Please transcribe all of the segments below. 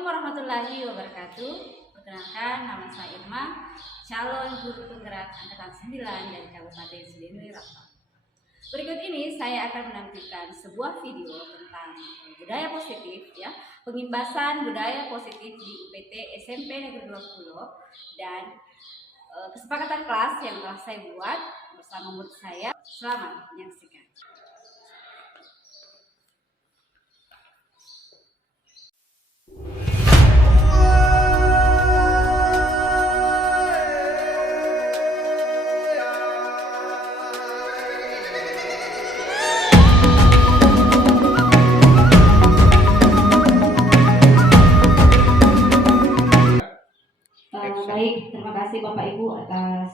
Assalamualaikum warahmatullahi wabarakatuh. Perkenalkan, nama saya Irma, calon guru penggerak angkatan 9 dari Kabupaten Sulinui Raptor. Berikut ini saya akan menampilkan sebuah video tentang budaya positif, pengimbasan budaya positif di UPT SMP Negeri 20 dan kesepakatan kelas yang telah saya buat bersama murid saya. Selamat menyaksikan. Baik, terima kasih Bapak Ibu atas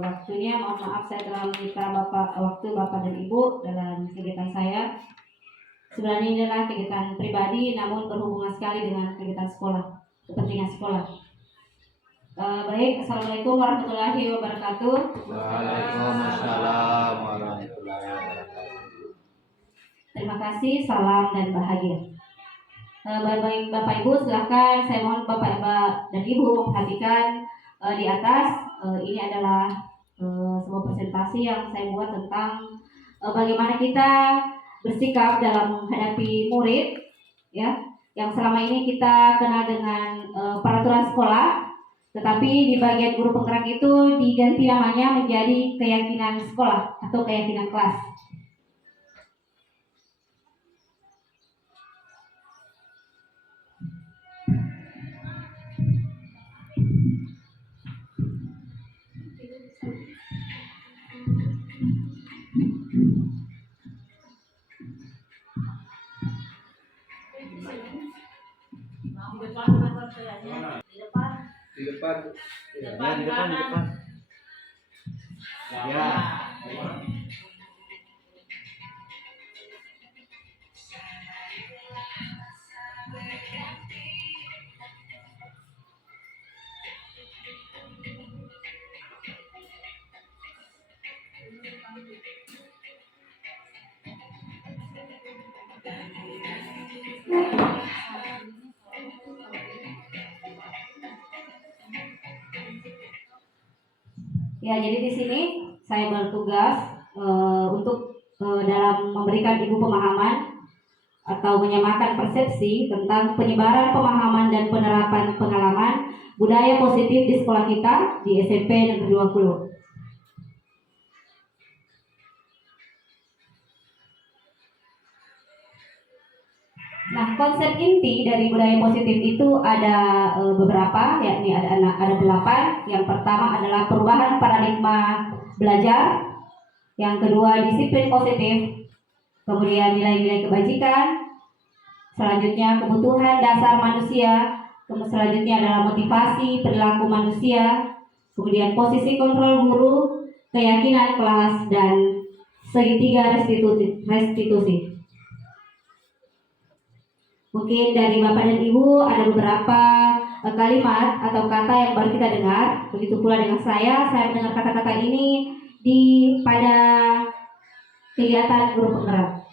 waktunya. Mohon maaf saya telah menyita waktu Bapak dan Ibu dalam kegiatan saya. Sebenarnya ini adalah kegiatan pribadi, namun berhubungan sekali dengan kegiatan sekolah, kepentingan sekolah. Baik, Assalamualaikum warahmatullahi wabarakatuh. Waalaikumsalam warahmatullahi wabarakatuh. Terima kasih, salam dan bahagia. Baik Bapak Ibu, silahkan saya mohon Bapak dan Ibu memperhatikan di atas. Ini adalah sebuah presentasi yang saya buat tentang bagaimana kita bersikap dalam menghadapi murid, yang selama ini kita kenal dengan peraturan sekolah, tetapi di bagian guru penggerak itu diganti namanya menjadi keyakinan sekolah atau keyakinan kelas. Di depan. Ya. Ya, jadi di sini saya bertugas untuk dalam memberikan Ibu pemahaman atau menyamakan persepsi tentang penyebaran pemahaman dan penerapan pengalaman budaya positif di sekolah kita di SMP Negeri 20. Nah, konsep inti dari budaya positif itu ada beberapa, yakni ada 8. Yang pertama adalah perubahan paradigma belajar, yang kedua disiplin positif, kemudian nilai-nilai kebajikan, selanjutnya kebutuhan dasar manusia, selanjutnya adalah motivasi perilaku manusia, kemudian posisi kontrol guru, keyakinan kelas, dan segitiga restitusi. Mungkin dari Bapak dan Ibu ada beberapa kalimat atau kata yang baru kita dengar. Begitu pula dengan saya mendengar kata-kata ini pada kegiatan guru penggerak.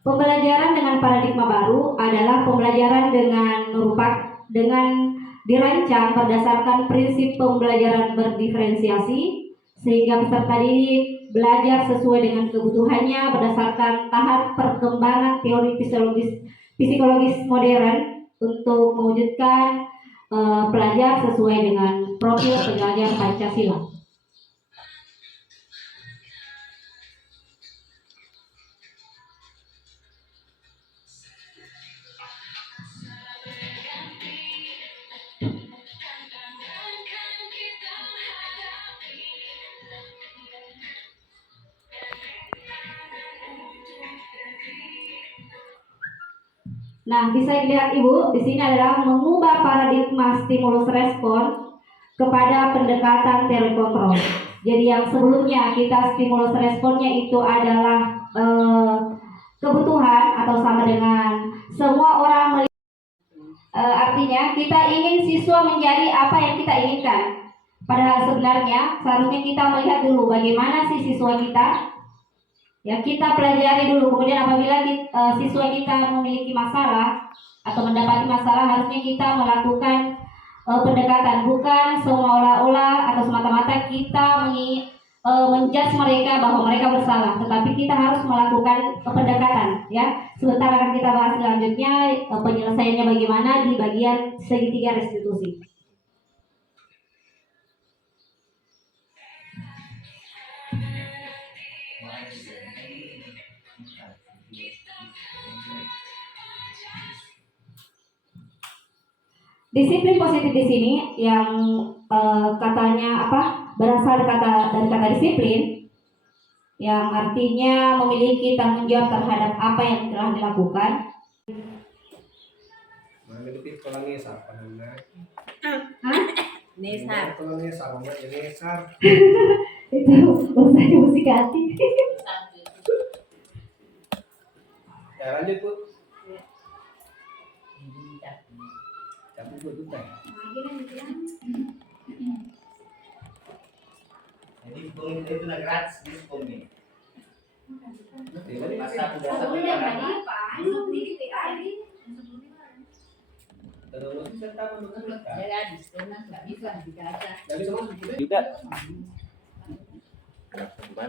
Pembelajaran dengan paradigma baru adalah pembelajaran dengan dirancang berdasarkan prinsip pembelajaran berdiferensiasi, sehingga peserta didik belajar sesuai dengan kebutuhannya berdasarkan tahap perkembangan teori psikologis modern untuk mewujudkan pelajar sesuai dengan profil pelajar Pancasila. Nah, bisa dilihat Ibu, di sini adalah mengubah paradigma stimulus respon kepada pendekatan teori kontrol. Jadi yang sebelumnya kita stimulus responnya itu adalah kebutuhan atau sama dengan semua orang artinya kita ingin siswa menjadi apa yang kita inginkan. Padahal sebenarnya seharusnya kita melihat dulu bagaimana si siswa kita. Ya, kita pelajari dulu. Kemudian apabila siswa kita memiliki masalah atau mendapati masalah, harusnya kita melakukan pendekatan, bukan seolah-olah atau semata-mata kita menjudge mereka bahwa mereka bersalah, tetapi kita harus melakukan pendekatan. Ya, sebentar akan kita bahas selanjutnya penyelesaiannya bagaimana di bagian segitiga restitusi. Disiplin positif di sini yang katanya berasal dari kata disiplin, yang artinya memiliki tanggung jawab terhadap apa yang telah dilakukan. Nesar. Itu bahasa musik hati. Ya, lanjut Bu. Jadi hukum itu gratis di hukum ini.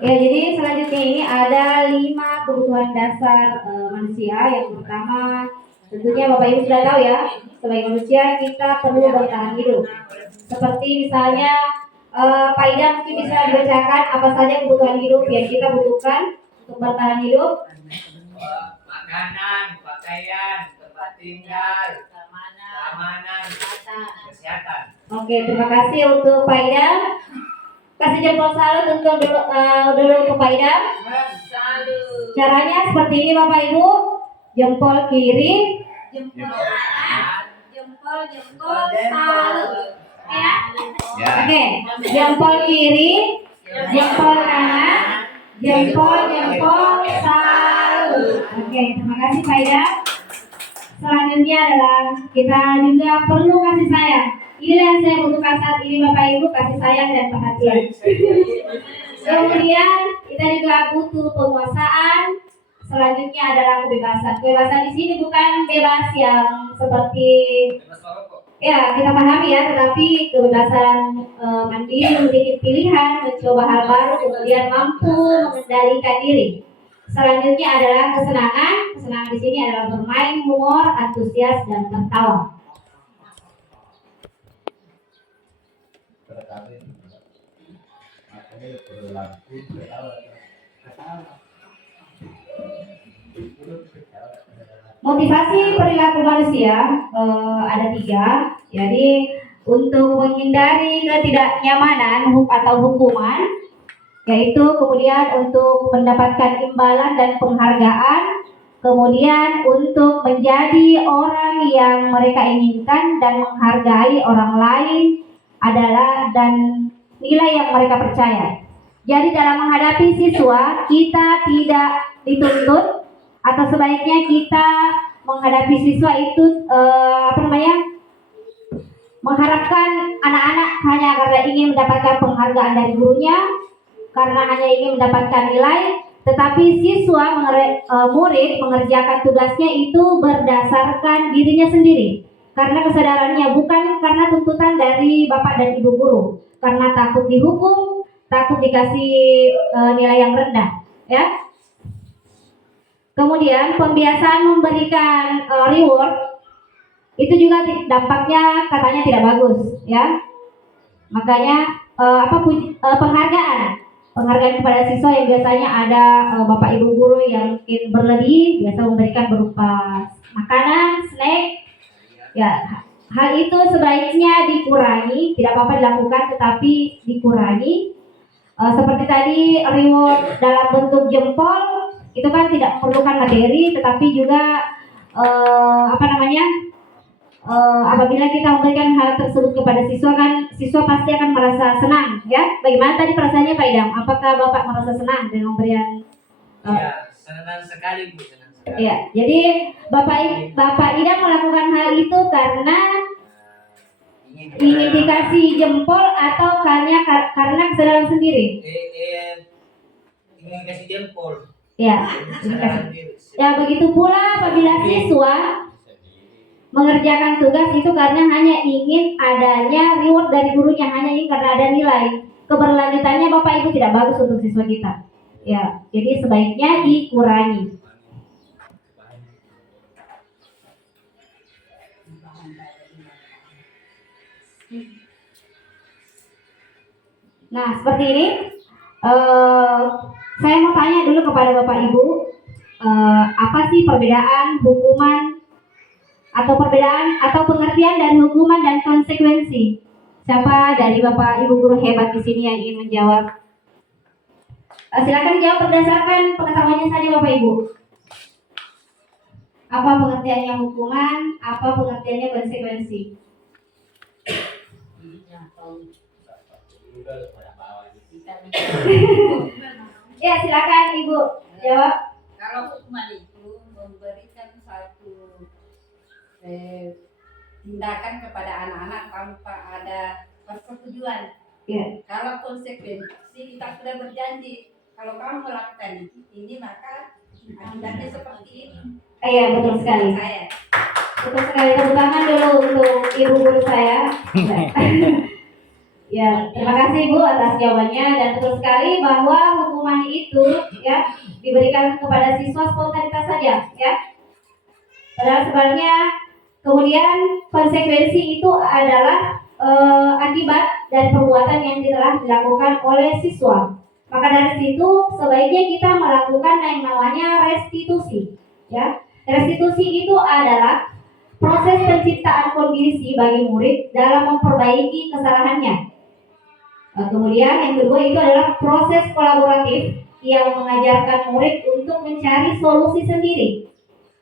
Ya, jadi selanjutnya ini ada 5 kebutuhan dasar manusia. Yang pertama, tentunya Bapak Ibu sudah tahu ya, sebagai manusia kita perlu bertahan hidup. Seperti misalnya Pak Ida mungkin bisa dibacakan apa saja kebutuhan hidup yang kita butuhkan untuk bertahan hidup. Makanan, pakaian, tempat tinggal, keamanan, kesehatan. Oke, terima kasih untuk Pak Ida. Kasih jempol salut untuk dulu untuk Pak Ida. Caranya seperti ini Bapak Ibu. Jempol kiri, Jempol kanan, jempol salut. Ya. Oke, jempol kiri, jempol kanan, jempol salut. Oke, terima kasih Pak Ida. Selanjutnya adalah kita juga perlu kasih sayang. Inilah yang saya butuhkan saat ini Bapak Ibu, kasih sayang dan perhatian. Kemudian kita juga butuh penguasaan. Selanjutnya adalah kebebasan. Kebebasan di sini bukan bebas yang seperti ya kita pahami ya, tetapi kebebasan mandiri, memiliki pilihan, mencoba hal baru, kemudian mampu mengendalikan diri. Selanjutnya adalah kesenangan. Kesenangan di sini adalah bermain, humor, antusias dan tertawa. Motivasi perilaku manusia ada 3. Jadi untuk menghindari ketidaknyamanan atau hukuman, yaitu kemudian untuk mendapatkan imbalan dan penghargaan, kemudian untuk menjadi orang yang mereka inginkan dan menghargai orang lain adalah dan nilai yang mereka percaya. Jadi dalam menghadapi siswa, kita tidak dituntut, atau sebaiknya kita menghadapi siswa itu mengharapkan anak-anak hanya karena ingin mendapatkan penghargaan dari gurunya, karena hanya ingin mendapatkan nilai, tetapi siswa murid mengerjakan tugasnya itu berdasarkan dirinya sendiri, karena kesadarannya, bukan karena tuntutan dari bapak dan ibu guru, karena takut dihukum, takut dikasih nilai yang rendah, ya. Kemudian pembiasaan memberikan reward itu juga dampaknya katanya tidak bagus, ya. Makanya penghargaan kepada siswa yang biasanya ada bapak ibu guru yang mungkin berlebih, biasa memberikan berupa makanan, snack. Ya, hal itu sebaiknya dikurangi, tidak apa-apa dilakukan tetapi dikurangi. Seperti tadi reward dalam bentuk jempol itu kan tidak memerlukan materi, tetapi juga apabila kita memberikan hal tersebut kepada siswa, kan siswa pasti akan merasa senang, ya. Bagaimana tadi perasaannya Pak Idam? Apakah Bapak merasa senang dengan pemberian? Ya, senang sekali Bu, senang sekali. Ya, jadi Bapak Idam melakukan hal itu karena Ingin dikasih jempol atau karena kesadaran sendiri? Ingin kasih jempol. Ya, Kesadaran diri. ya begitu pula apabila siswa mengerjakan tugas itu karena hanya ingin adanya reward dari gurunya, hanya ingin karena ada nilai. Keberlanjutannya Bapak Ibu tidak bagus untuk siswa kita. Ya, jadi sebaiknya dikurangi. Nah, seperti ini. Saya mau tanya dulu kepada Bapak Ibu, apa sih perbedaan hukuman atau pengertian dari hukuman dan konsekuensi? Siapa dari Bapak Ibu guru hebat di sini yang ingin menjawab? Silakan jawab berdasarkan pengetahuannya saja Bapak Ibu. Apa pengertiannya hukuman? Apa pengertiannya konsekuensi? Ya, silakan Ibu jawab. Kalau hukuman itu memberikan satu tindakan kepada anak-anak tanpa ada persetujuan. Ya. Kalau konsekuensi kita sudah berjanji, kalau kamu melakukan ini maka akibatnya seperti ini. Iya, betul sekali. Saya. Betul sekali. Tepuk tangan dulu untuk Ibu guru saya. Ya, terima kasih Ibu atas jawabannya, dan betul sekali bahwa hukuman itu ya diberikan kepada siswa spontanitas saja ya. Padahal sebenarnya kemudian konsekuensi itu adalah akibat dari perbuatan yang telah dilakukan oleh siswa. Maka dari situ sebaiknya kita melakukan yang namanya restitusi ya. Restitusi itu adalah proses penciptaan kondisi bagi murid dalam memperbaiki kesalahannya. Kemudian yang kedua itu adalah proses kolaboratif yang mengajarkan murid untuk mencari solusi sendiri.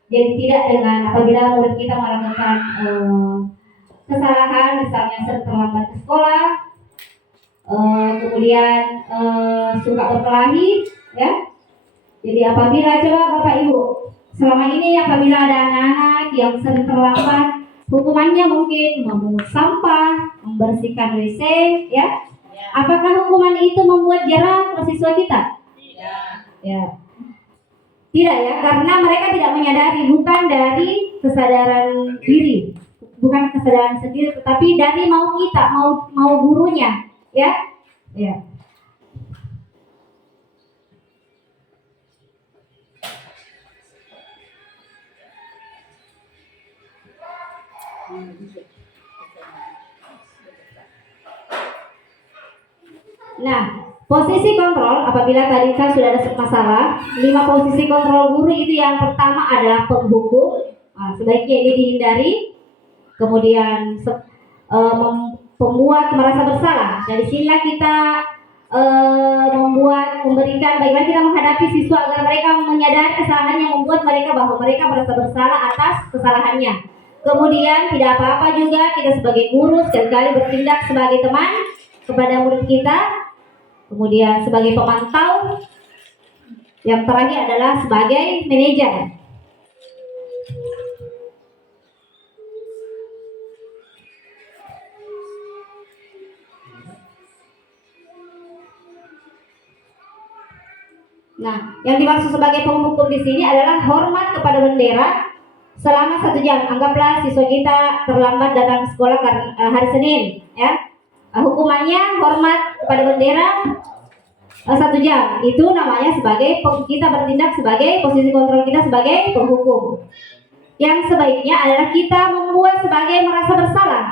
Jadi tidak dengan apabila murid kita melakukan kesalahan, misalnya sering terlambat ke sekolah, kemudian suka berkelahi, ya. Jadi apabila coba Bapak Ibu selama ini apabila ada anak-anak yang sering terlambat, hukumannya mungkin memungut sampah, membersihkan WC, ya. Apakah hukuman itu membuat jerah ke siswa kita? Ya. Tidak ya, karena mereka tidak menyadari, bukan dari kesadaran diri, bukan kesadaran sendiri, tetapi dari mau kita, mau gurunya, ya. Ya. Nah, posisi kontrol apabila tadi kan sudah ada masalah, 5 posisi kontrol guru itu yang pertama adalah penghukum. Sebaiknya ini dihindari. Kemudian pembuat merasa bersalah. Dari sinilah kita memberikan bagaimana kita menghadapi siswa agar mereka menyadari kesalahannya, membuat mereka bahwa mereka merasa bersalah atas kesalahannya. Kemudian tidak apa-apa juga kita sebagai guru sekali-kali bertindak sebagai teman kepada murid kita. Kemudian sebagai pemantau, yang terakhir adalah sebagai manajer. Nah, yang dimaksud sebagai penghukum di sini adalah hormat kepada bendera selama 1 jam. Anggaplah siswa kita terlambat datang ke sekolah hari Senin, ya. Hukumannya hormat kepada bendera 1 jam. Itu namanya sebagai kita bertindak sebagai posisi kontrol kita sebagai penghukum. Yang sebaiknya adalah kita membuat sebagai merasa bersalah,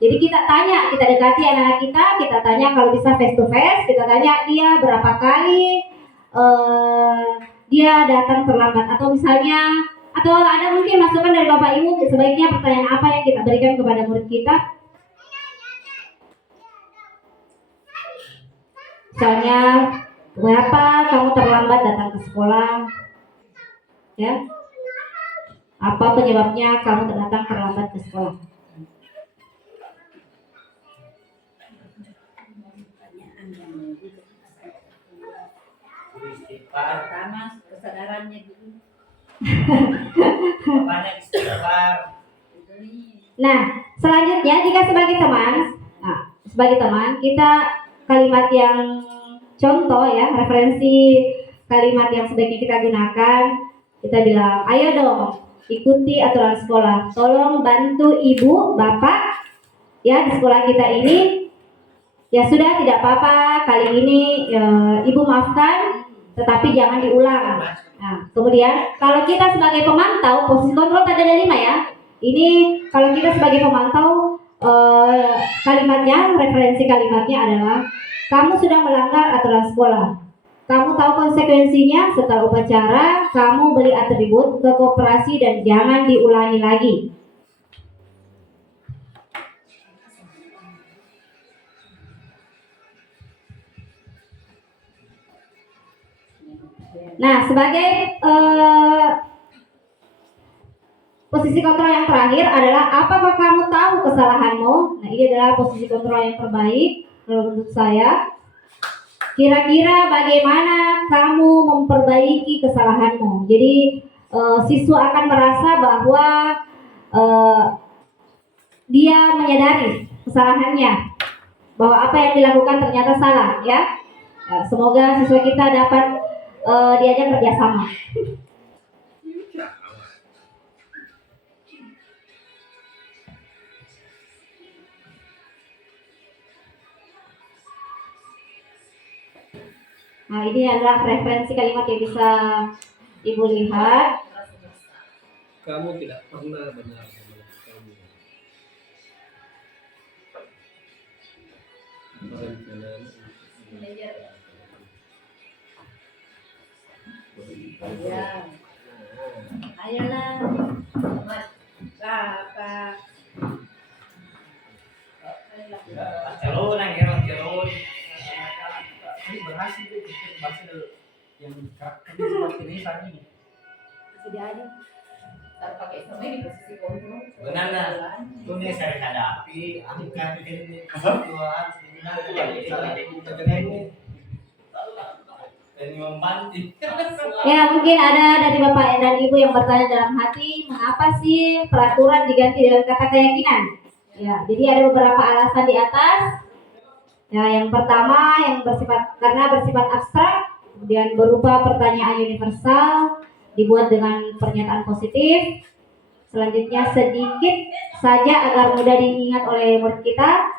Jadi kita tanya, kita dekati anak-anak kita tanya kalau bisa face to face, kita tanya dia berapa kali dia datang terlambat, atau misalnya atau ada mungkin masukan dari Bapak Ibu, sebaiknya pertanyaan apa yang kita berikan kepada murid kita. Misalnya, kenapa kamu terlambat datang ke sekolah? Ya, apa penyebabnya kamu datang terlambat ke sekolah? Pertama kesadarannya dulu. Banyak istighfar. Nah, selanjutnya jika sebagai teman kita kalimat yang contoh ya, referensi kalimat yang sebaiknya kita gunakan, kita bilang, ayo dong ikuti aturan sekolah, tolong bantu ibu, bapak ya di sekolah kita ini. Ya sudah, tidak apa-apa, kali ini ibu maafkan, tetapi jangan diulang. Nah, kemudian kalau kita sebagai pemantau, posisi kontrol tadi ada 5 ya. Ini kalau kita sebagai pemantau, kalimatnya, referensi kalimatnya adalah, kamu sudah melanggar aturan sekolah. Kamu tahu konsekuensinya, setelah upacara, kamu beli atribut ke koperasi dan jangan diulangi lagi. Nah, sebagai posisi kontrol yang terakhir adalah, apakah kamu tahu kesalahanmu? Nah, ini adalah posisi kontrol yang terbaik menurut saya. Kira-kira bagaimana kamu memperbaiki kesalahanmu? Jadi siswa akan merasa bahwa dia menyadari kesalahannya, bahwa apa yang dilakukan ternyata salah ya. Semoga siswa kita dapat diajak kerjasama. Nah, ini adalah referensi kalimat yang bisa Ibu lihat. Kamu tidak pernah benar melakukannya. Perencanaan Ya. Ayolah. Bapak. Calon ya, calon. Ini berhasil deh, bahasa yang seperti ini tadi. Sudah ada. Ntar pakai sama di posisi kontrol. Benar nggak? Itu nih saya hadapi, angkat ini kebutuhan, ini membantu. Ya, mungkin ada dari Bapak dan Ibu yang bertanya dalam hati, mengapa sih peraturan diganti dengan kata keyakinan? Ya, jadi ada beberapa alasan di atas. Ya, yang pertama karena bersifat abstrak, kemudian berupa pertanyaan universal, dibuat dengan pernyataan positif. Selanjutnya sedikit saja agar mudah diingat oleh murid kita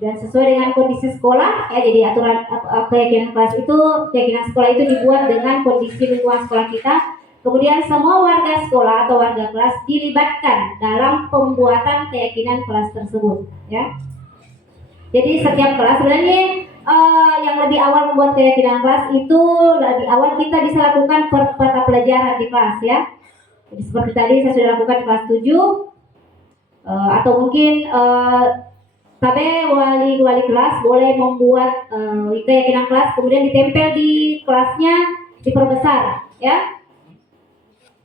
dan sesuai dengan kondisi sekolah ya. Jadi aturan keyakinan sekolah itu dibuat dengan kondisi lingkungan sekolah kita. Kemudian semua warga sekolah atau warga kelas dilibatkan dalam pembuatan keyakinan kelas tersebut ya. Jadi setiap kelas sebenarnya yang lebih awal membuat keyakinan kelas itu lebih awal kita bisa lakukan mata pelajaran di kelas ya. Jadi seperti tadi saya sudah lakukan di kelas 7 atau mungkin tapi wali kelas boleh membuat keyakinan kelas kemudian ditempel di kelasnya, diperbesar ya,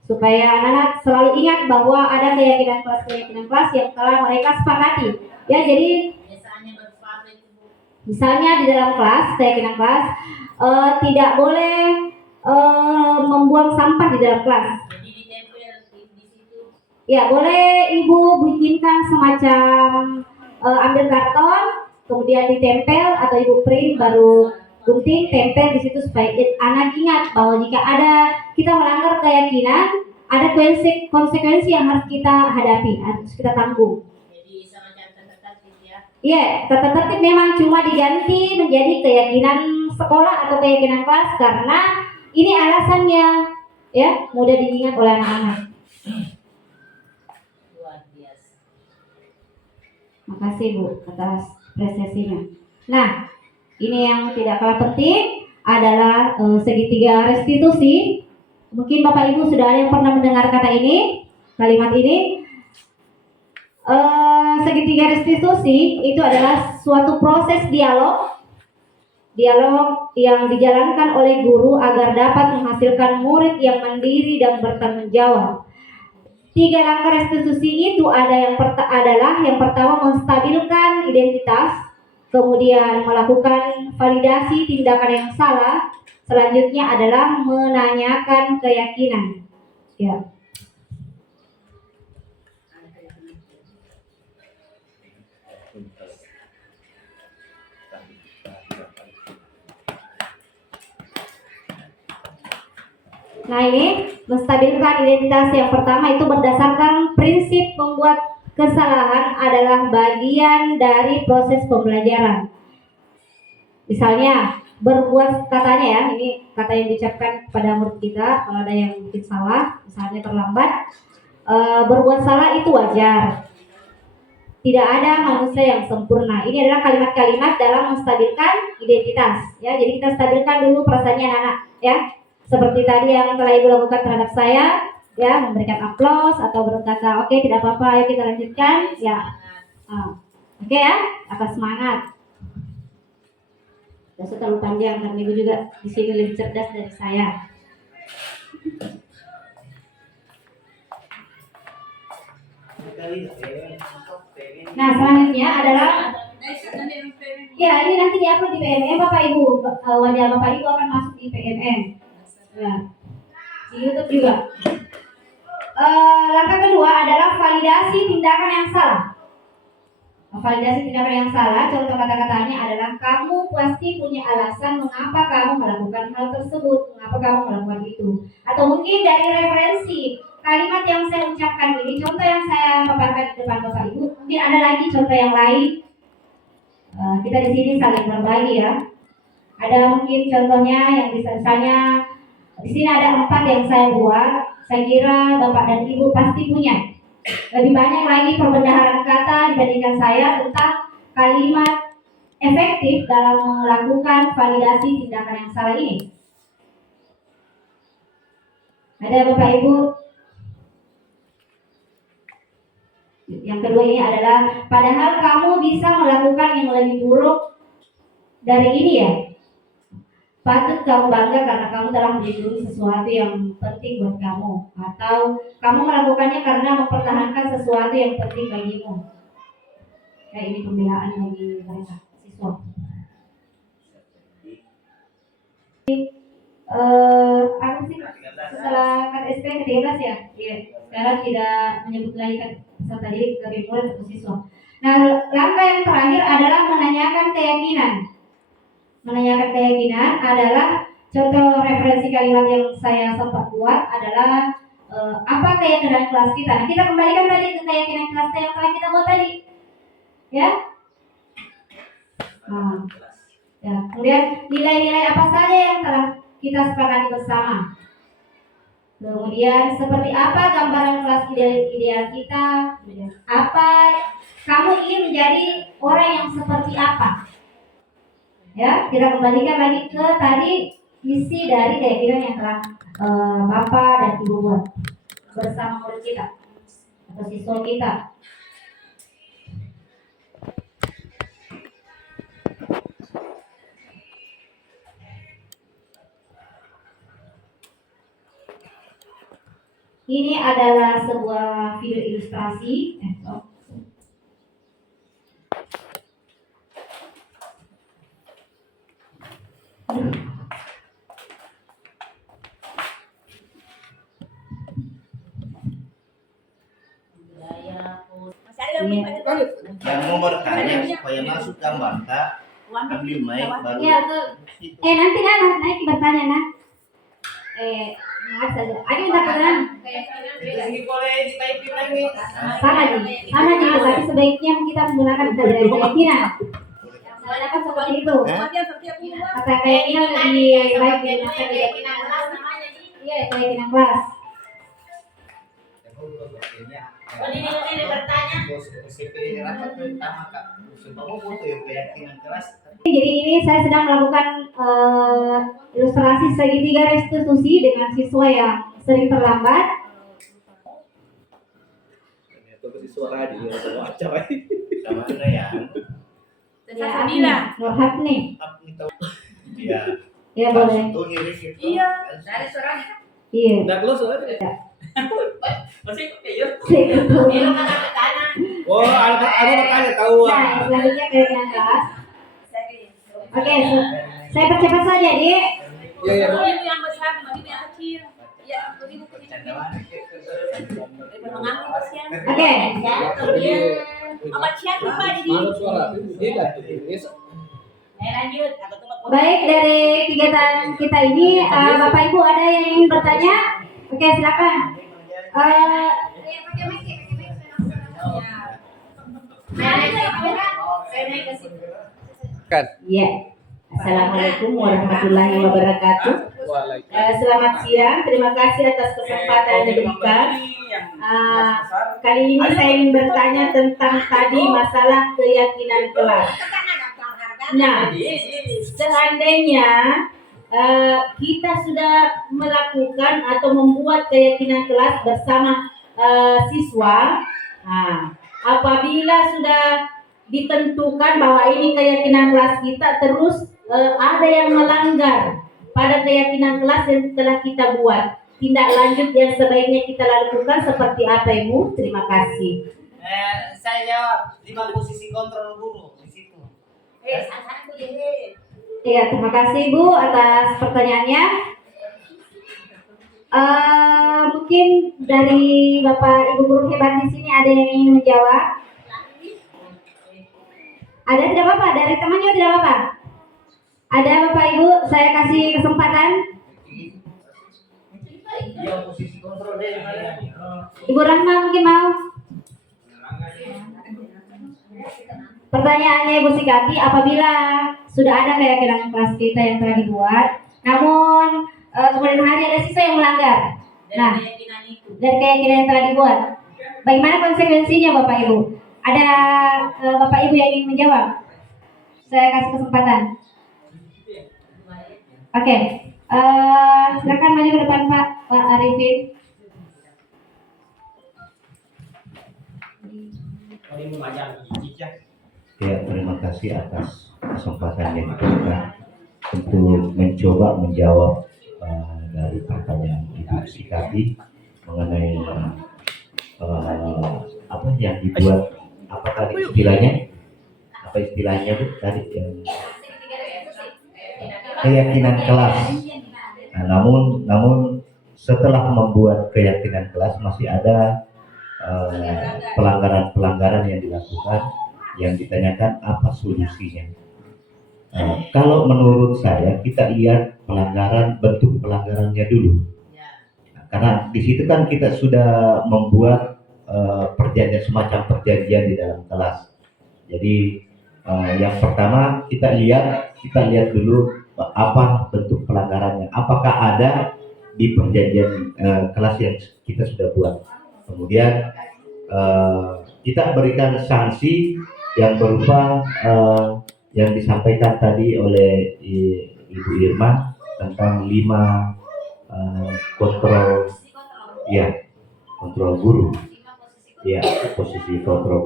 supaya anak-anak selalu ingat bahwa ada keyakinan kelas yang telah mereka sepakati ya. Jadi misalnya di dalam kelas, keyakinan kelas tidak boleh membuang sampah di dalam kelas. Ya, boleh ibu bikinkan semacam ambil karton, kemudian ditempel atau ibu print baru gunting tempel di situ supaya anak ingat bahwa jika ada kita melanggar keyakinan, ada konsekuensi yang harus kita hadapi, harus kita tanggung. Iya, tata tertib memang cuma diganti menjadi keyakinan sekolah atau keyakinan kelas karena ini alasannya ya, mudah diingat oleh anak-anak. Luar biasa. Makasih Bu atas apresiasinya. Nah, ini yang tidak kalah penting adalah segitiga restitusi. Mungkin Bapak Ibu sudah ada yang pernah mendengar kata ini, kalimat ini. Segitiga restitusi itu adalah suatu proses dialog yang dijalankan oleh guru agar dapat menghasilkan murid yang mandiri dan bertanggung jawab. 3 langkah restitusi itu adalah yang pertama menstabilkan identitas, kemudian melakukan validasi tindakan yang salah, selanjutnya adalah menanyakan keyakinan. Ya. Nah ini menstabilkan identitas yang pertama itu berdasarkan prinsip membuat kesalahan adalah bagian dari proses pembelajaran. Misalnya berbuat katanya ya, ini kata yang diucapkan kepada murid kita kalau ada yang mungkin salah, misalnya terlambat, berbuat salah itu wajar. Tidak ada manusia yang sempurna. Ini adalah kalimat-kalimat dalam menstabilkan identitas. Ya, jadi kita stabilkan dulu perasaannya anak-anak. Ya, seperti tadi yang telah ibu lakukan terhadap saya, ya, memberikan aplaus atau berkata, oke, tidak apa-apa, ayo kita lanjutkan. Ya, oke ya, akan semangat. Sudah terlalu panjang karena ibu juga di sini lebih cerdas dari saya. Nah, selanjutnya adalah ya ini nanti diupload di PMM Bapak Ibu. Wajah Bapak Ibu akan masuk di PMM. Ya. Di YouTube juga. Langkah kedua adalah validasi tindakan yang salah. Validasi tindakan yang salah, contoh kata-katanya adalah kamu pasti punya alasan mengapa kamu melakukan hal tersebut, mengapa kamu melakukan itu. Atau mungkin dari referensi kalimat yang saya ucapkan ini, contoh yang saya paparkan di depan Bapak Ibu, mungkin ada lagi contoh yang lain. Kita di sini saling berbagi ya. Ada mungkin contohnya yang bisa misalnya di sini ada 4 yang saya buat. Saya kira Bapak dan Ibu pasti punya. Lebih banyak lagi perbendaharaan kata dibandingkan saya tentang kalimat efektif dalam melakukan validasi tindakan yang salah ini. Ada Bapak Ibu? Yang kedua ini adalah padahal kamu bisa melakukan yang lebih buruk dari ini ya. Patut kamu bangga karena kamu telah melindungi sesuatu yang penting buat kamu, atau kamu melakukannya karena mempertahankan sesuatu yang penting bagimu. Ya, ini pembelaan bagi mereka siswa. Apa sih setelah KTSP ke-13 ya? Iya. Sekarang tidak menyebut lagi kan peserta didik lebih murid atau siswa. Nah, langkah yang terakhir adalah menanyakan keyakinan. Menanyakan keyakinan adalah contoh referensi kalimat yang saya sempat buat adalah apa keyakinan kelas kita. Nah, kita kembalikan tadi ke keyakinan kelas yang telah kita buat tadi, ya. Nah, ya. Kemudian nilai-nilai apa saja yang telah kita sepakati bersama. Kemudian seperti apa gambaran kelas ideal kita. Apa kamu ingin menjadi orang yang seperti apa? Ya, kita kembalikan lagi ke tadi isi dari keyakinan yang telah Bapak dan Ibu buat bersama murid kita atau siswa kita. Ini adalah sebuah video ilustrasi. Yang mau bertanya supaya masuk gambar tak ambil mic baru. Ya, nanti naik bertanya nah. Maaf saja. Ayo minta kenalan. Ini boleh ditaipin lagi. Sama juga, tapi sebaiknya kita menggunakan dari keyakinan. Soalnya kan seperti itu. Kata keyakinan lebih baik digunakan keyakinan kelas namanya. Iya, keyakinan kelas. Ini bertanya. Jadi ini saya sedang melakukan ilustrasi segitiga restitusi dengan siswa yang sering terlambat. Itu siswa tadi yang wajar. Sama ada ya. Ya, Nurhat nih. Iya. Ya boleh. Iya, dari suaranya. Iya. Udah close soalnya. Masih kayak Oh, aku bertanya tahu. Nah, selanjutnya keyakinan kelas. Oke, saya percepat saja, Dik. Iya, iya. Ini yang besar, ini yang kecil. Ya, ini Oke. Apa cian lupa jadi. Mana suara? Iya, ini Lanjut. Baik, dari kegiatan kita ini, Bapak Ibu ada yang ingin bertanya? Oke, silakan. Ya, Assalamualaikum warahmatullahi wabarakatuh. Selamat siang, terima kasih atas kesempatan yang diberikan. Kali ini saya ingin bertanya tentang tadi masalah keyakinan kelas. Nah, seandainya kita sudah melakukan atau membuat keyakinan kelas bersama siswa, apabila sudah ditentukan bahwa ini keyakinan kelas kita, terus ada yang melanggar pada keyakinan kelas yang telah kita buat, tindak lanjut yang sebaiknya kita lakukan seperti apa, Ibu? Terima kasih. Saya jawab 5 posisi kontrol guru di situ. Iya, terima kasih Bu atas pertanyaannya. Mungkin dari Bapak Ibu guru hebat di sini ada yang ingin menjawab? Ada, tidak apa-apa, dari temannya tidak apa-apa. Ada Bapak Ibu, saya kasih kesempatan. Posisi kontrol dia. Ibu Rahma mungkin mau. Pertanyaannya Ibu Sikati, apabila sudah ada keyakinan kelas kita yang telah dibuat, namun kemudian hari ada siswa yang melanggar. Nah, dari keyakinan yang telah dibuat, bagaimana konsekuensinya Bapak Ibu? Ada Bapak Ibu yang ingin menjawab? Saya kasih kesempatan. Oke, silakan maju ke depan Pak Arifin. Ya, terima kasih atas kesempatan yang diberikan untuk mencoba menjawab dari pertanyaan Ibu Sikati mengenai apa yang dibuat, apa tadi istilahnya? Apa istilahnya Bu? Tadi yang keyakinan kelas. Nah, namun setelah membuat keyakinan kelas masih ada pelanggaran-pelanggaran yang dilakukan, yang ditanyakan apa solusinya. Kalau menurut saya kita lihat bentuk pelanggarannya dulu. Nah, karena di situ kan kita sudah membuat perjanjian, semacam perjanjian di dalam kelas. Jadi yang pertama kita lihat dulu apa bentuk pelanggarannya, apakah ada di perjanjian kelas yang kita sudah buat. Kemudian kita berikan sanksi yang berupa yang disampaikan tadi oleh Ibu Irma tentang 5 kontrol guru. Ya, posisi kontrol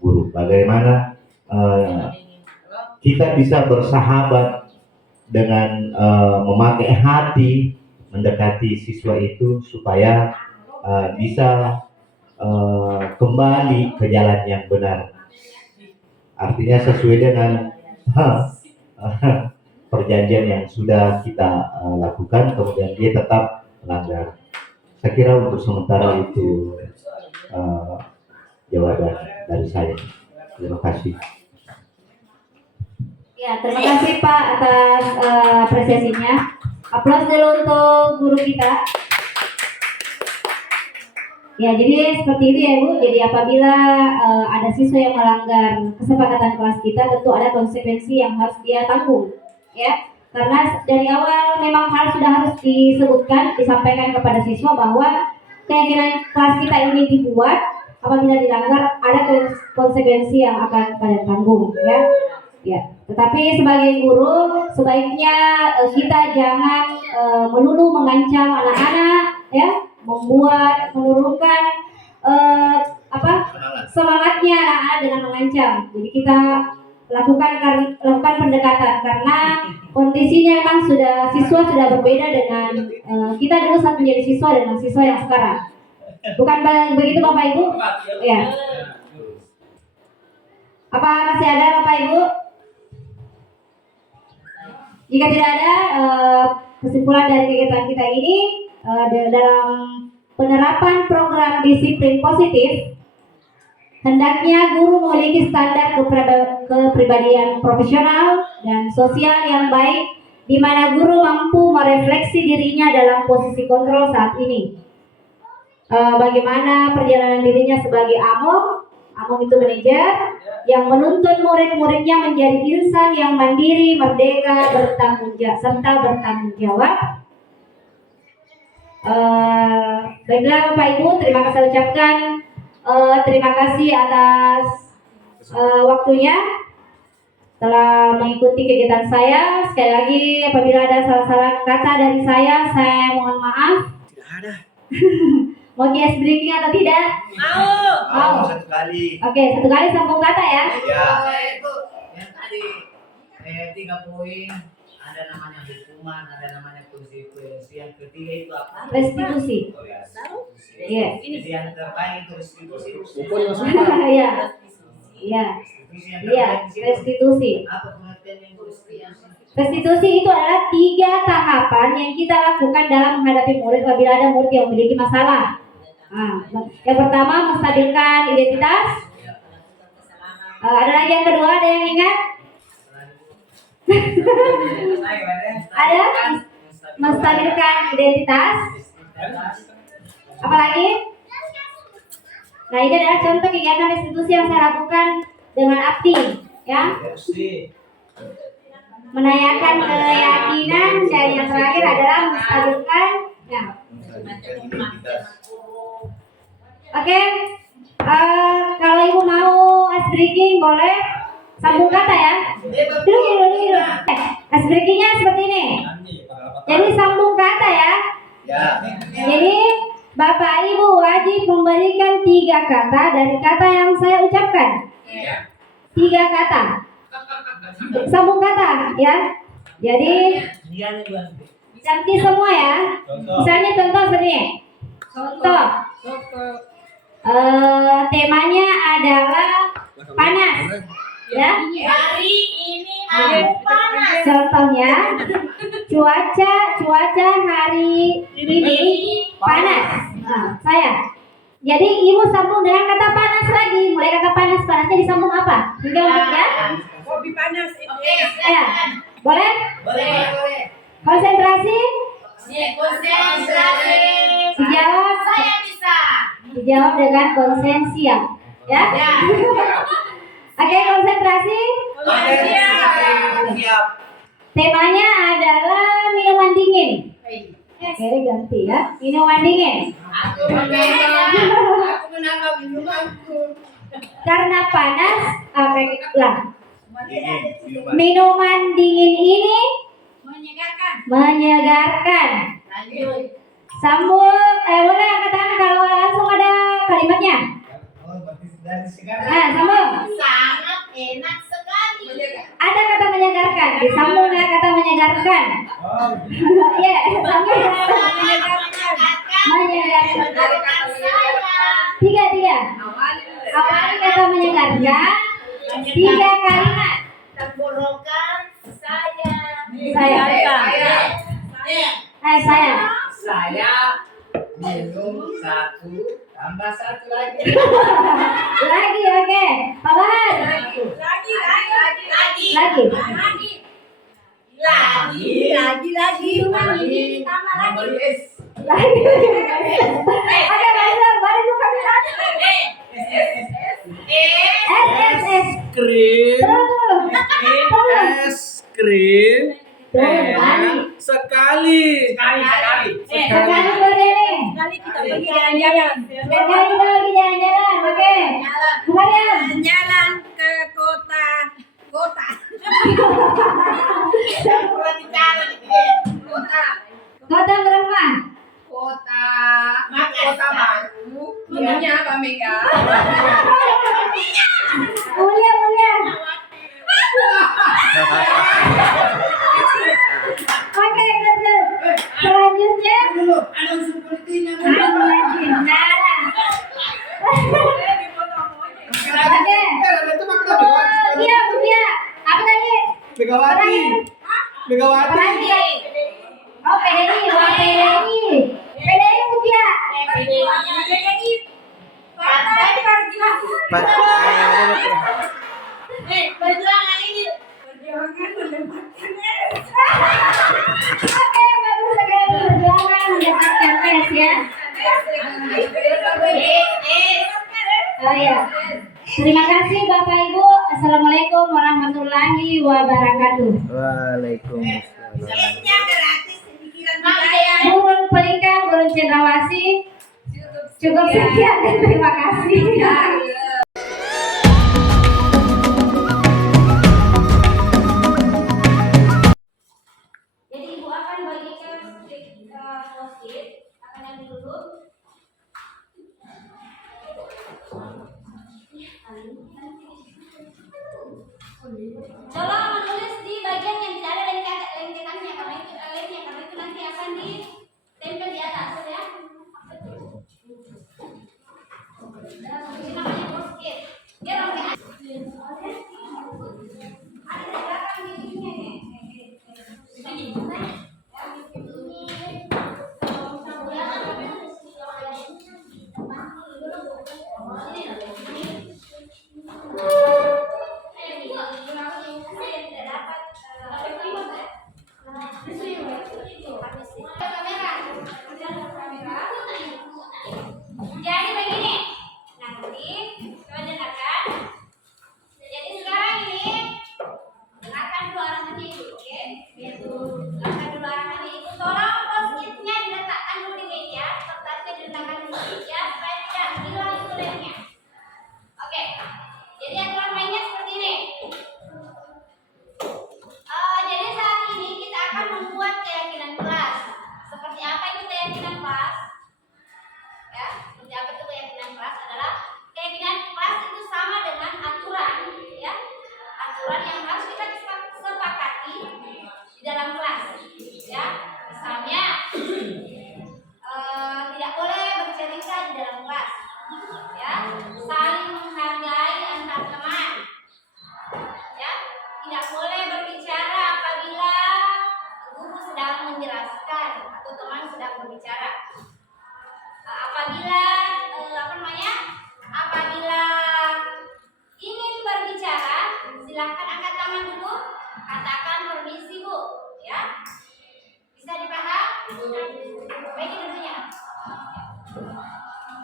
guru. Bagaimana kita bisa bersahabat dengan memakai hati mendekati siswa itu supaya bisa kembali ke jalan yang benar. Artinya sesuai dengan perjanjian yang sudah kita lakukan, kemudian dia tetap melanggar. Saya kira untuk sementara itu jawaban dari saya. Terima kasih. Ya, terima kasih Pak atas apresiasinya. Aplaus dulu untuk guru kita. Ya, jadi seperti itu ya Bu. Jadi apabila ada siswa yang melanggar kesepakatan kelas kita, tentu ada konsekuensi yang harus dia tanggung, ya. Karena dari awal memang harus disebutkan, disampaikan kepada siswa bahwa keyakinan kelas kita ini dibuat, apabila dilanggar ada konsekuensi yang akan kalian tanggung, ya. Ya. Tetapi sebagai guru sebaiknya kita jangan melulu mengancam anak-anak, ya. Menurunkan semangatnya anak-anak dengan mengancam. Jadi kita lakukan pendekatan karena kondisinya memang siswa sudah berbeda dengan kita dulu saat menjadi siswa dengan siswa yang sekarang. Bukan begitu Bapak Ibu? Ya. Apa masih ada Bapak Ibu? Jika tidak ada, kesimpulan dari kegiatan kita ini dalam penerapan program disiplin positif, Hendaknya guru memiliki standar kepribadian profesional dan sosial yang baik, di mana guru mampu merefleksi dirinya dalam posisi kontrol saat ini. Bagaimana perjalanan dirinya sebagai among itu manajer, yang menuntun murid-muridnya menjadi insan yang mandiri, merdeka, serta bertanggung jawab. Baiklah Bapak Ibu, terima kasih saya ucapkan. Terima kasih atas waktunya telah mengikuti kegiatan saya. Sekali lagi, apabila ada salah-salah kata dari saya mohon maaf. Tidak ada. Mau GS breaking atau tidak? Mau satu kali. Oke, satu kali sambung kata ya. Ya. Itu yang tadi 3 poin, ada namanya hukuman, ada namanya konsekuensi. Yang ketiga itu apa? Restitusi. Oh ya. Iya. Jadi yang terbaik itu restitusi. Buku yang masuk. Iya. Iya. Restitusi yang Iya, terbaik di situ. restitusi. Apa pengertian yang restitusi? Restitusi itu adalah 3 tahapan yang kita lakukan dalam menghadapi murid apabila ada murid yang memiliki masalah. Yang pertama, menstabilkan identitas. Ada lagi yang kedua, ada yang ingat? Ada menstabilkan identitas. Apalagi? Nah, ini adalah contoh kegiatan restitusi yang saya lakukan dengan Abdi, ya. Menanyakan keyakinan, dan yang terakhir adalah menstabilkan. Ya. Oke, kalau ibu mau ice breaking boleh sambung kata ya. Dulu. Ice breakingnya seperti ini. Jadi sambung kata ya. Ya. Jadi Bapak Ibu wajib memberikan 3 kata dari kata yang saya ucapkan. 3 kata. Sambung kata ya. Jadi cantik semua ya. Misalnya contoh seperti ini. Contoh. Temanya adalah panas. Ya. Hari ini aku panas. Contohnya cuaca hari ini panas. Jadi ibu sambung dengan kata panas lagi. Mulai kata panasnya disambung apa? Hingga ya? Kopi panas itu. Ya. Boleh? Boleh. Konsentrasi. Konsentrasi. Dijawab. Saya bisa. Dijawab dengan konsensia. Ya? Oke, konsentrasi. Siap. Temanya adalah minuman dingin. Oke, ganti ya. Minuman dingin. Aku menambah minumanku. Karena panas, lah. Dingin. Minuman dingin ini menyegarkan. Lanjut. Sambung, boleh katakan kalau langsung ada kalimatnya. Oh, berarti dari sekarang. Nah, sambung. Sangat enak sekali. Ada kata menyegarkan. Disambung dengan kata menyegarkan. Oh, Iya, sambung dengan kata Menyegarkan. menyegarkan. Saya. 3. Awali kata menyegarkan. 3 kalimat. Tenggorokan saya. Saya. Saya. saya minum 1 tambah 1 lagi. Lagi, oke. Tambahan. Lagi. Tambah lagi. Lagi. Oke, baru buka bilang. S. Krim. Terus. Es krim. Terus. Sekali. Sekali berdiri. Kali kita pergi jalan-jalan. Sekali kita lagi jalan-jalan. Oke. Kemudian. Jalan ke kota. Kurang jalan kota. Kota berapa? Kota baru. Namanya apa Mega? Mulia. Oke, lanjut. Selanjutnya. Ada sepertinya. Oke. Mulia. Apa tadi? Megawati. Lagi. Oh, PDI. PDI Mulia. PDI. Partai Perjuangan ini. Perjuangan mendapatkan Oke, bagus sekali perjuangan mendapatkan tes ya. Oh ya. Terima kasih Bapak Ibu. Assalamualaikum warahmatullahi wabarakatuh. Waalaikumsalam. Burun Pelingkan, Burun Cendrawasih. Cukup sekian. Terima kasih. Jadi Ibu akan bagikan post-it. Akan yang dulu. Tolong menulis di bagian yang tidak ada lentetannya karena itu nanti akan ditempel di atas ya. Ini namanya post-it. Dia pakai ada di belakang ininya nih. Jadi begini, nanti coba dengarkan. Jadi sekarang ini dengarkan dulu arahannya itu, oke? Dengarkan dulu arahannya itu. Tolong post-itnya diletakkan dulu di meja, kertasnya diletakkan dulu di meja supaya tidak hilang itu lemnya. Oke. Jadi aturan mainnya seperti ini. Jadi saat ini kita akan membuat keyakinan kelas. Seperti apa itu keyakinan kelas? Ya, seperti apa itu keyakinan kelas adalah keyakinan kelas itu sama dengan aturan, ya, aturan yang harus kita sepakati di dalam kelas, ya. Misalnya tidak boleh bercerita di dalam kelas, ya, saling menghargai antar teman, ya, tidak boleh berbicara apabila guru sedang menjelaskan atau teman sedang berbicara. Apabila ingin berbicara, silahkan angkat tangan dulu, katakan permisi Bu, ya. Bisa dipaham? Baik dulunya.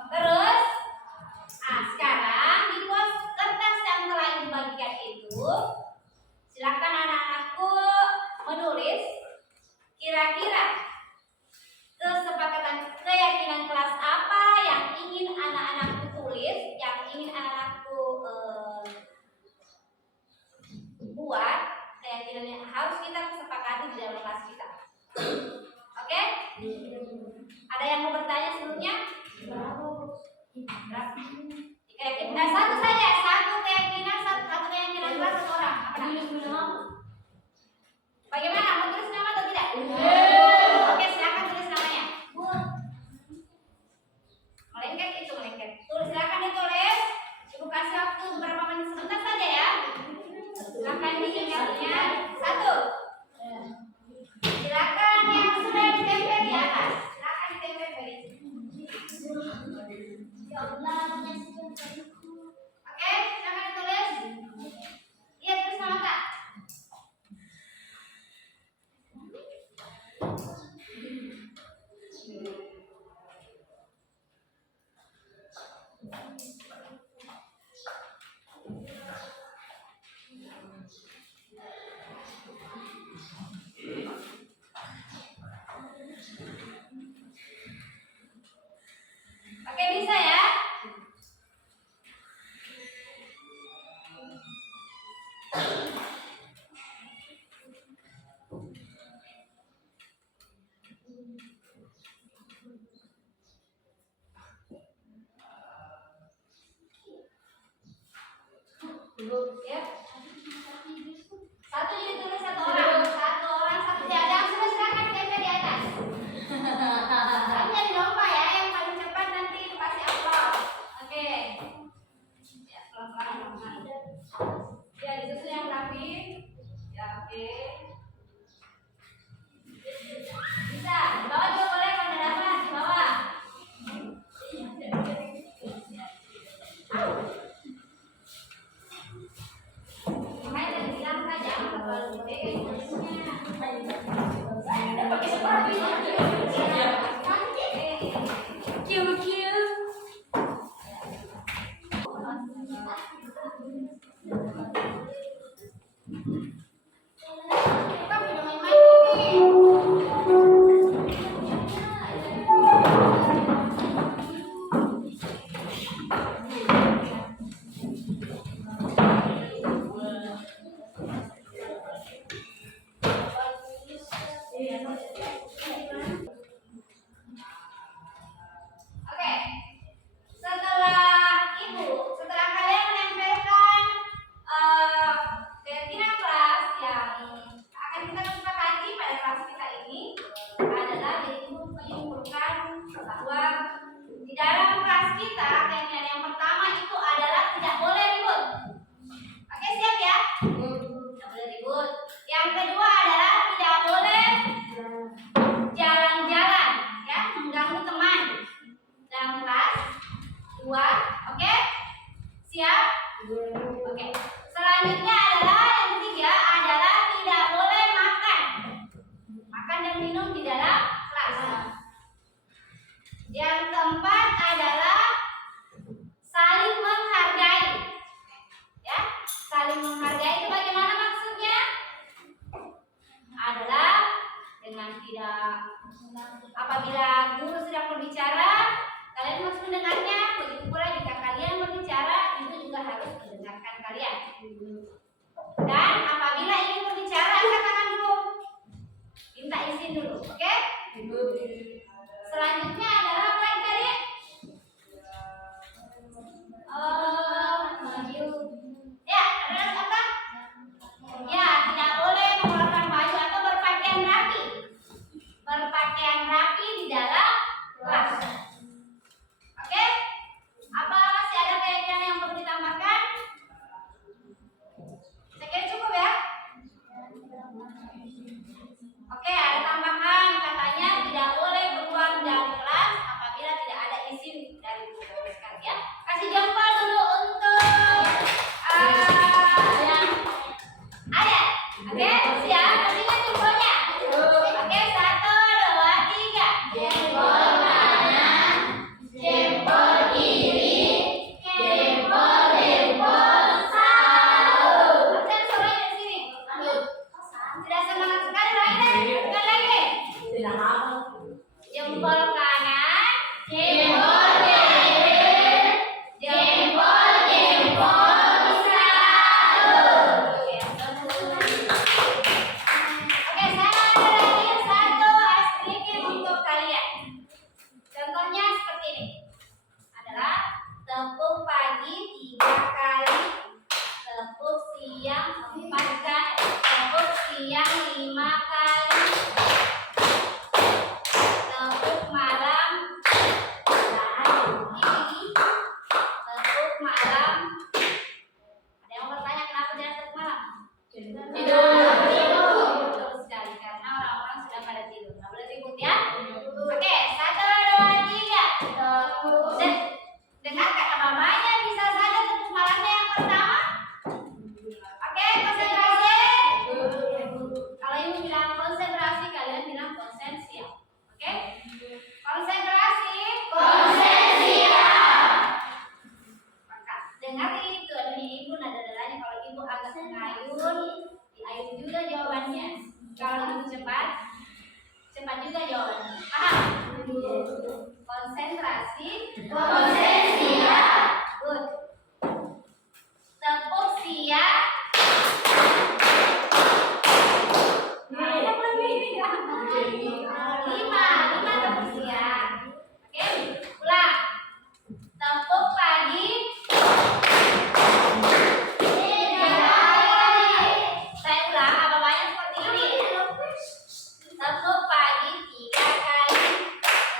Terus, sekarang di pos kertas yang telah dibagikan itu, silahkan anak-anakku menulis kira-kira kesepakatan keyakinan kelas apa yang ingin anak-anakku tulis, yang ingin anak-anakku buat, keyakinan yang harus kita kesepakati di dalam kelas kita. Oke? Ada yang mau bertanya sebelumnya? Satu saja, satu keyakinan kelas satu orang. Apa namanya? Bagaimana? Mau tulis nama atau tidak? Oke, silakan tulis namanya. Melengket itu melengket. Silakan ditulis. Ibu kasih waktu beberapa menit sebentar saja ya. Silakan diingatnya. Satu. Silakan yang akan kita kesepakati pada kelas kita ini adalah yaitu menyimpulkan bahwa di dalam kelas kita yang pertama itu adalah tidak boleh ribut. Oke, siap ya? Tidak boleh ribut. Yang kedua adalah tidak boleh jalan-jalan ya, mengganggu teman dalam kelas 2. Oke? Siap? Oke. Selanjutnya adalah yang ketiga adalah tidak boleh makan dan minum di dalam kelas. Yang keempat adalah saling menghargai. Ya, saling menghargai itu bagaimana maksudnya? Adalah dengan tidak, apabila guru sedang berbicara, kalian harus mendengarnya. Begitu pula jika kalian berbicara, itu juga harus mendengarkan kalian. Dan apabila ingin berbicara, angkat tangan dulu, minta izin dulu, oke? Selanjutnya adalah apa yang tadi? Ya, adalah apa? Ya, tidak boleh mengeluarkan baju atau berpakaian rapi. Berpakaian rapi di dalam kelas. Oke? Apa masih ada keyakinan yang perlu ditambahkan? Saya kira cukup ya. Oke, ada tambahan, katanya tidak boleh keluar dari kelas apabila tidak ada izin dari guru sekalian. Kasih jempol dulu untuk yang ada. Oke, siap. Kasihkan jempolnya. Oke, 1, 2, 3. Jempol kanan, jempol kiri, jempol sahur. Absen suaranya di sini. Sudah semangat sekali lagi. Bukan lagi. Jempol kanan, jempol kiri, jempol sahur. Oke, saya ada lagi 1 sedikit untuk kalian. Contohnya seperti ini. Adalah tepuk pagi 3 kali, tepuk siang 4 kali, tepuk siang 5 kali, tepuk malam tepuk malam. Ada yang bertanya kenapa dia tepuk malam? Tidur. Betul sekali, karena orang-orang sudah pada tidur. Nggak boleh ribut ya. Oke, 1, 2, 3. Dengarkan namanya, bisa saja tepuk malamnya yang pertama. Oke, konsentrasi. Kalau ibu bilang konsentrasi, kalian bilang konsensia. Oke? Konsentrasi. Maka dengar itu ada di ibu nada-nadanya. Kalau ibu agak mengayun, diayun juga jawabannya. Kalau ibu cepat juga jawabannya. Paham? Konsentrasi. Good. Tepuk siap. 5 tepuk siang. Oke, ulang. Tepuk pagi 3 kali. Saya ulang, apa banyak seperti ini. Tepuk pagi 3 kali,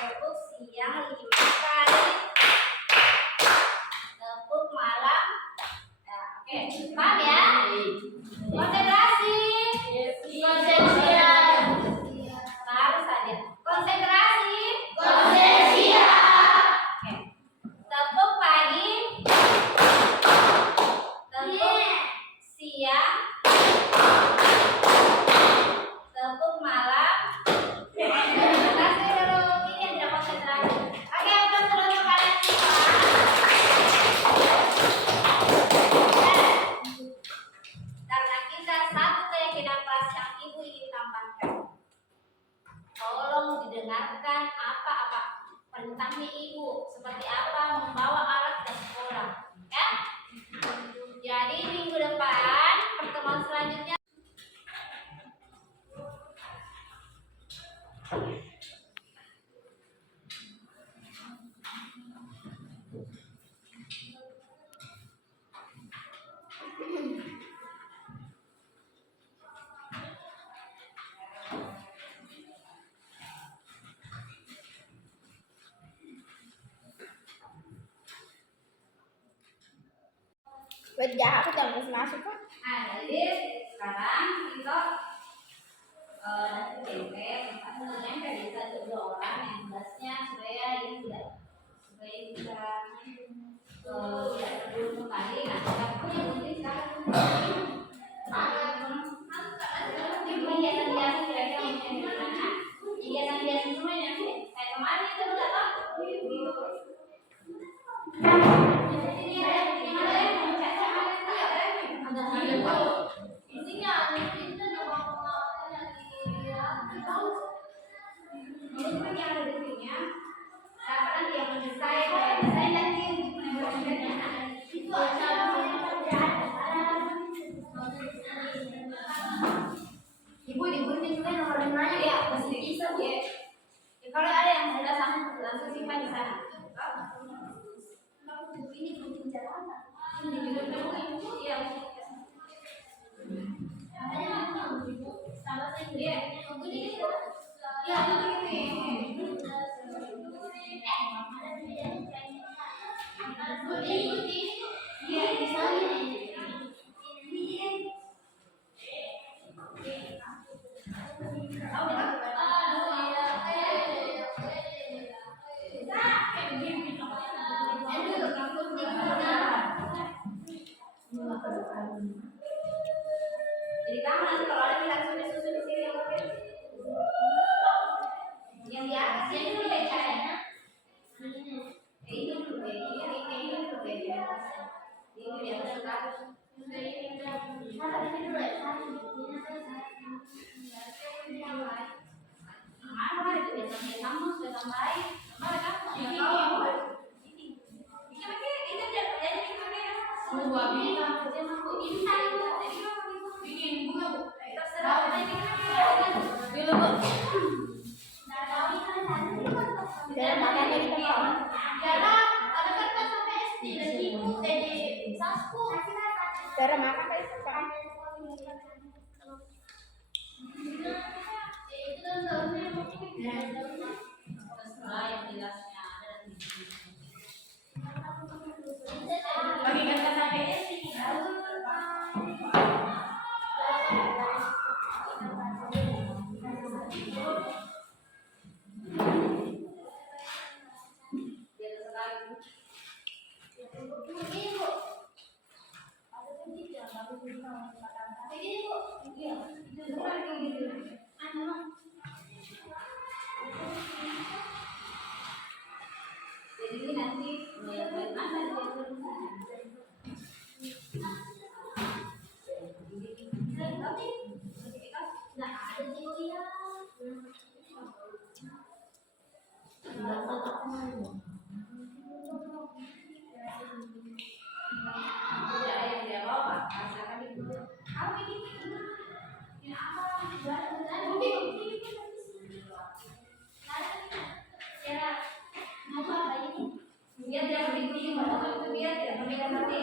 tepuk siang 5 kali, tepuk malam. Nah, oke, paham ya? Konsentrasi. Baru saja. Konsentrasi. Oke. Tepuk pagi, tepuk siang, tepuk malam. Konsentrasi dulu. Ini yang tidak konsentrasi. Oke, udah dulu untuk kalian semua. Karena kita satu keyakinan kelas yang ibu ingin tambahkan. Tolong didengarkan apa-apa perintahnya ibu, seperti apa membawa alat ke sekolah, ya. Jadi minggu depan pertemuan selanjutnya. Jahat aku jangan masuk kok. Jadi sekarang kita nanti nempel bisa dua orang yang tugasnya supaya ini tidak supaya bisa tidak terburu kembali. Nah, kita punya kunci sekarang. Hiasan biasa kira-kira mau di mana? Hiasan biasa semuanya kayak kemarin itu enggak tahu. Ibu juga nomor 5 ya, masih bisa ya. Kalau ada yang sudah sama langsung simpan di sana. Ini kunci jalan. Ini juga ibu ya. Sama saya dia. Ya, iya, di sana. Jadi kamu nanti kalau ada bilang susu di sini yang di atas ini dulu deh caranya. Ini dulu deh, ini dulu deh. Ini di atas sekali. Ini dulu ya. Mana itu biasanya kamu sudah tambahin. Mana kamu sudah tahu? Ini pakai itu jadi semua bilang kerja mampu intan bikin bunga terserah dulu bu. Jalan makan lagi kita. Jalan ada kertas sampai SD dan ibu jadi sasku. Cara makan kali sekarang. Itu kan daunnya terserah yang jelasnya ada di sini. Bagi kertas sampai SD jadi nanti biar tidak berbunyi biar tidak pemegang hati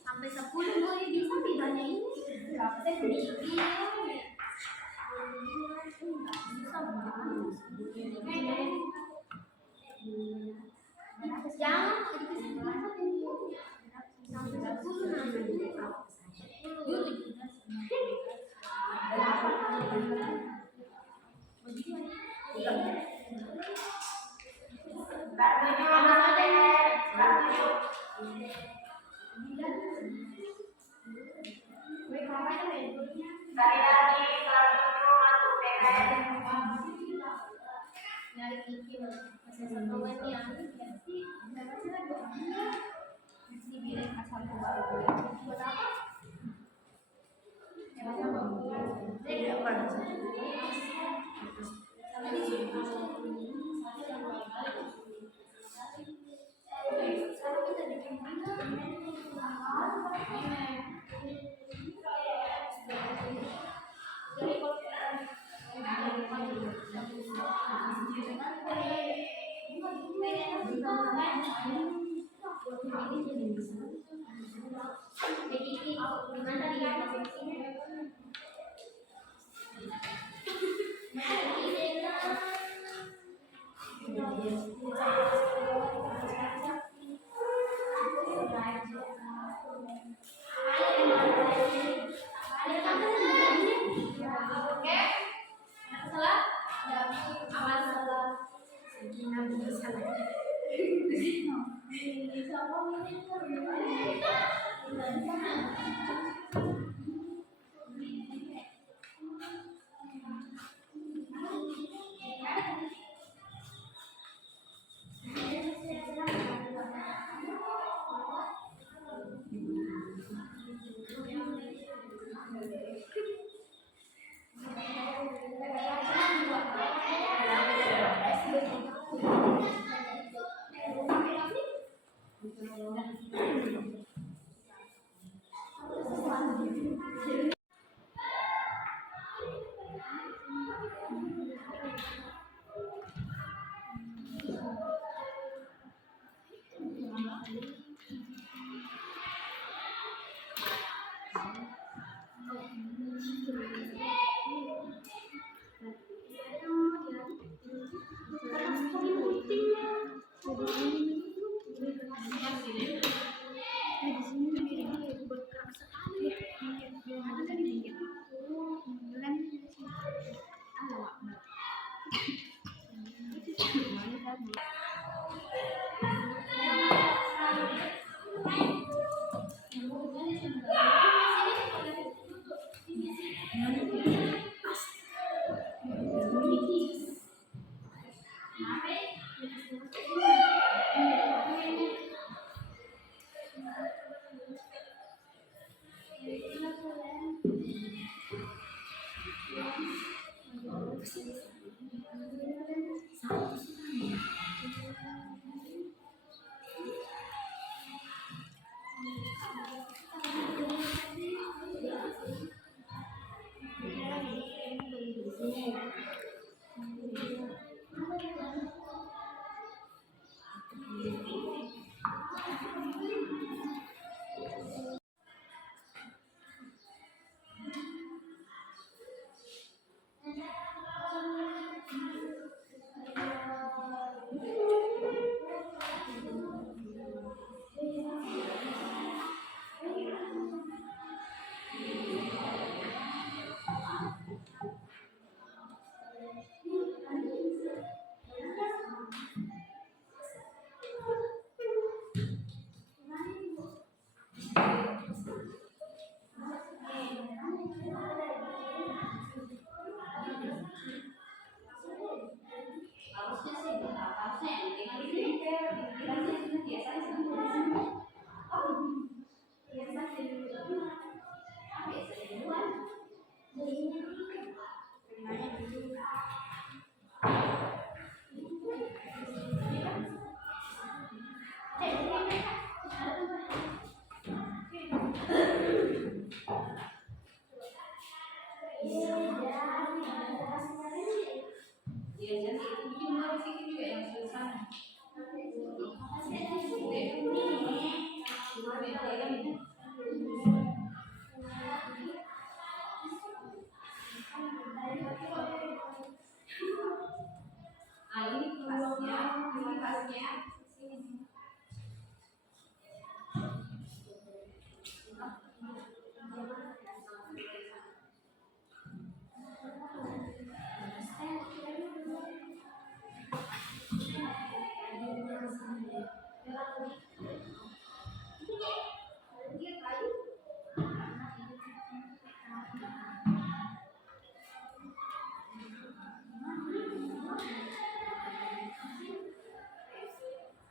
Sampai 10 boleh bisa bedanya ini berapa sih? Jangan sampai 10 Nah, cantik itu bikin baru bikin juga yang suasana. Ah ini kelasnya.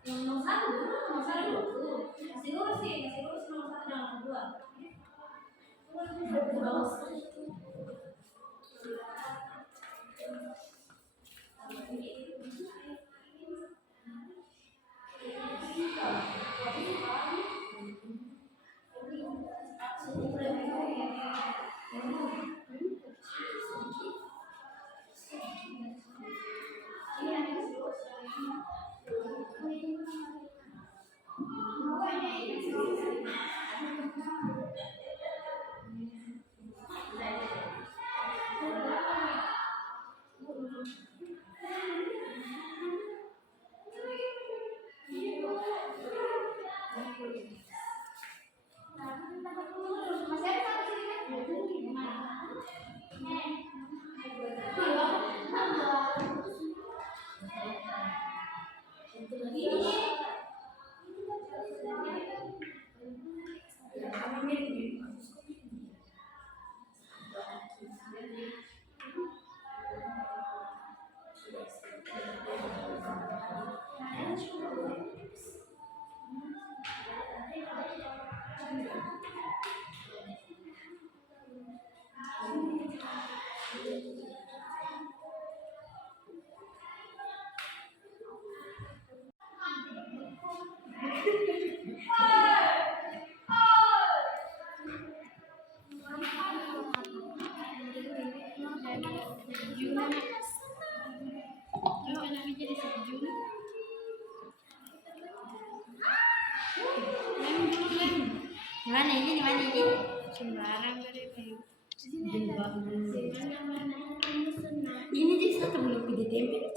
Yang nomor satu dulu. Masih lurus nomor satu dan nomor dua. Gimana ini? Sembarang dari kayu. Ini jadi satu belum ditempel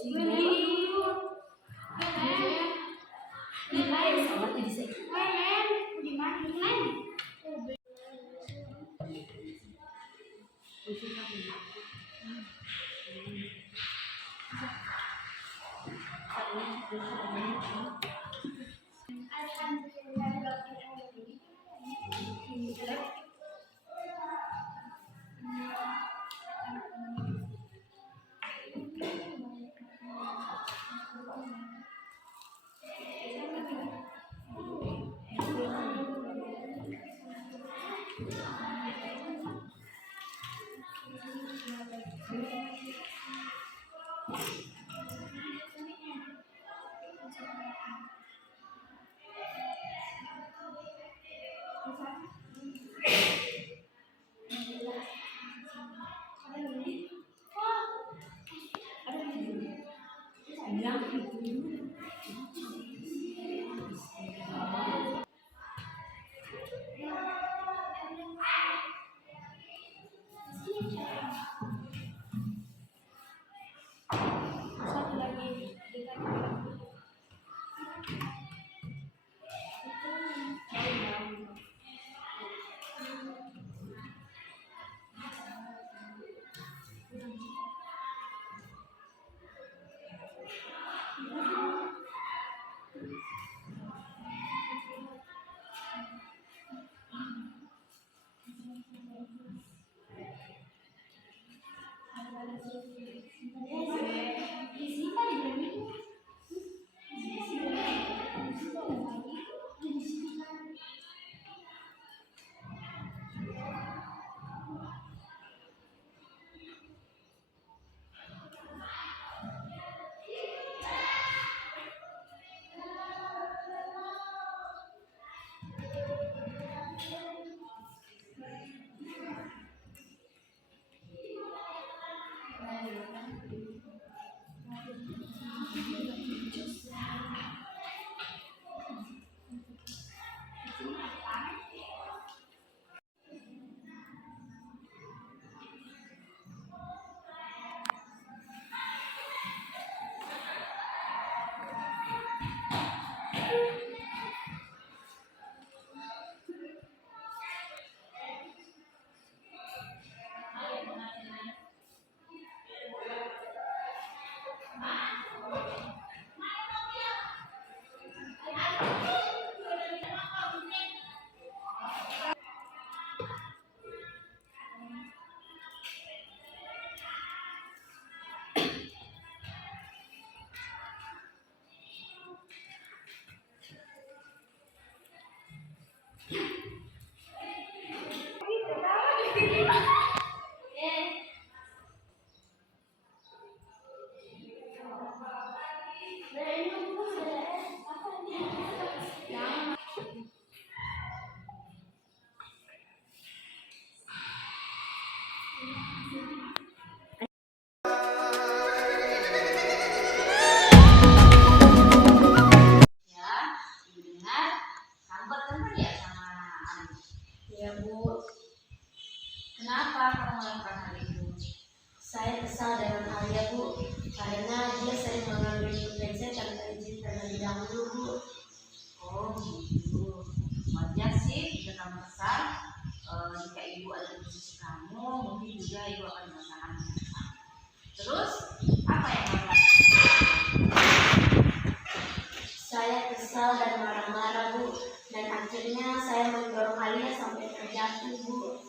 kesal dan marah-marah Bu, dan akhirnya saya mendorong Alia sampai terjatuh Bu.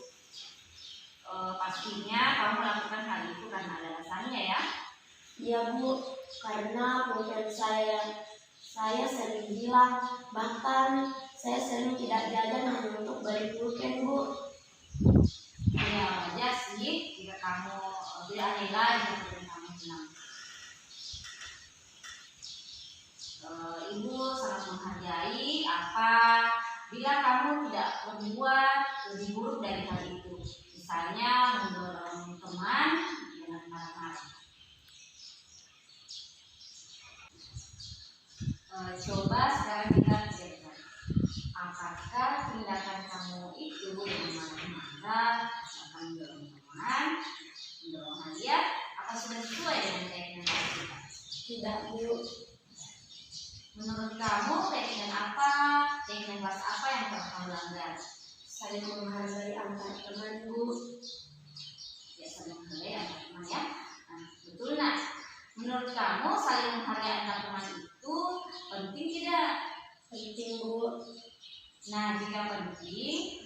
Pastinya kamu melakukan hal itu karena ada alasannya ya. Iya Bu, karena pulpen saya sering hilang, bahkan saya sering tidak jajan hanya untuk beli pulpen Bu. Ya wajar sih jika kamu tidak rela jika pulpen kamu hilang. Ibu sangat menghargai bila kamu tidak membuat lebih buruk dari hal itu. Misalnya mendorong teman dengan marah-marah. Coba sekarang kita pikirkan, apakah tindakan kamu itu dengan marah-marah, akan mendorong teman, mendorong hadiah, apa sudah sesuai dengan keinginan kita? Tidak Bu. Menurut kamu keinginan kelas apa yang telah kamu langgar? Saling menghargai antar teman Bu. Ya, saling menghargai antar teman ya. Nah, betul nak. Menurut kamu saling menghargai antar teman itu penting tidak? Penting Bu. Nah, jika penting,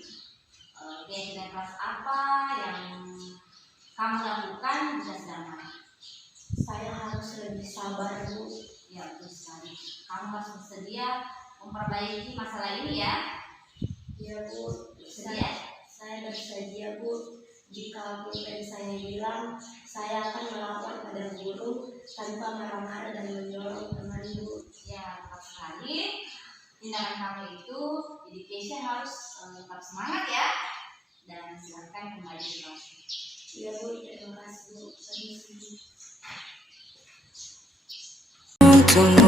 keinginan kelas apa yang kamu lakukan bisa sedang? Saya harus lebih sabar Bu. Ya, betul sekali. Kamu harus bersedia memperbaiki masalah ini ya. Iya Bu. Bersedia? Saya bersedia Bu. Jika pulpen saya hilang, saya akan melapor pada guru tanpa marah-marah dan mendorong teman Bu. Ya, tepat sekali. Tindakan kamu itu jadi Keisha harus tetap semangat ya. Dan silakan kembali ke kelas. Iya Bu, terima kasih Bu. Permisi. Untuk